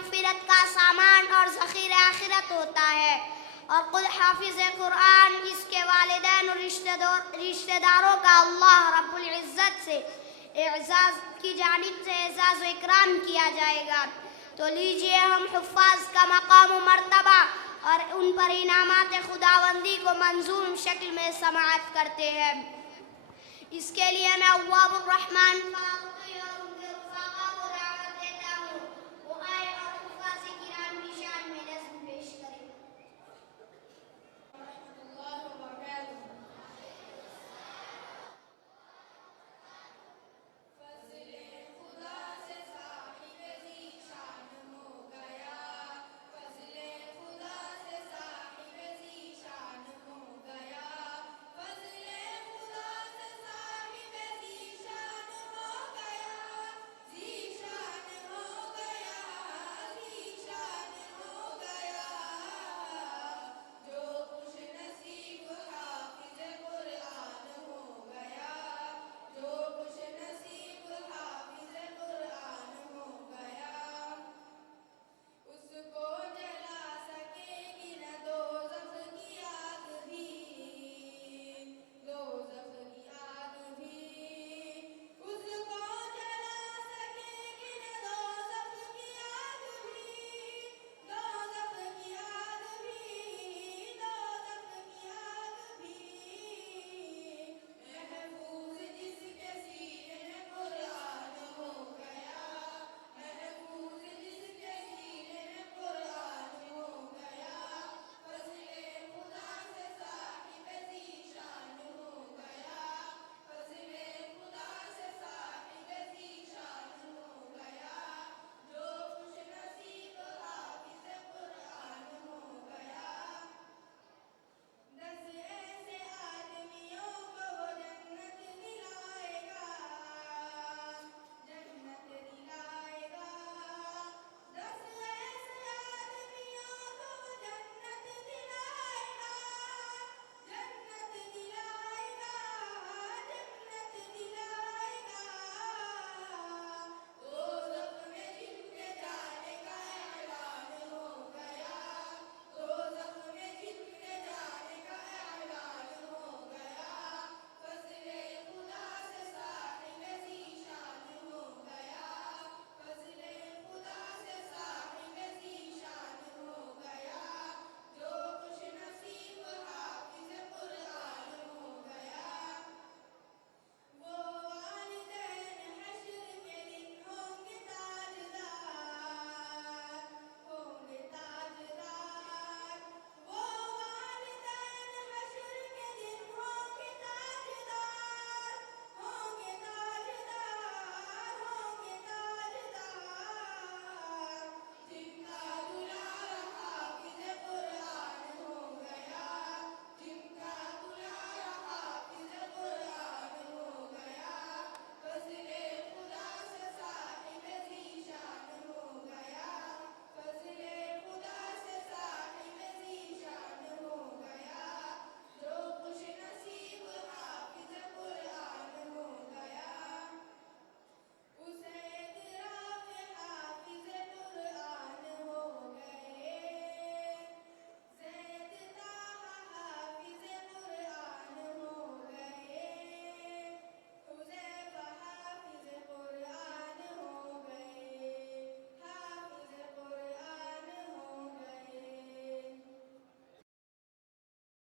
मग़फ़िरत का सामान और ज़ख़ीर आखिरत होता है। और खुद हाफिज़ कुरान, इसके वालिदैन और रिश्तेदारों का अल्लाह रब्बुल इज़्ज़त से एज़ाज़ की जानिब से एज़ाज़ व इकराम किया जाएगा। तो लीजिए हम हुफ़्फ़ाज़ का मकाम व मर्तबा और उन पर इनामात खुदावंदी को मंजूम शक्ल में समाअत करते हैं। इसके लिए मैं अव्वाबुर रहमान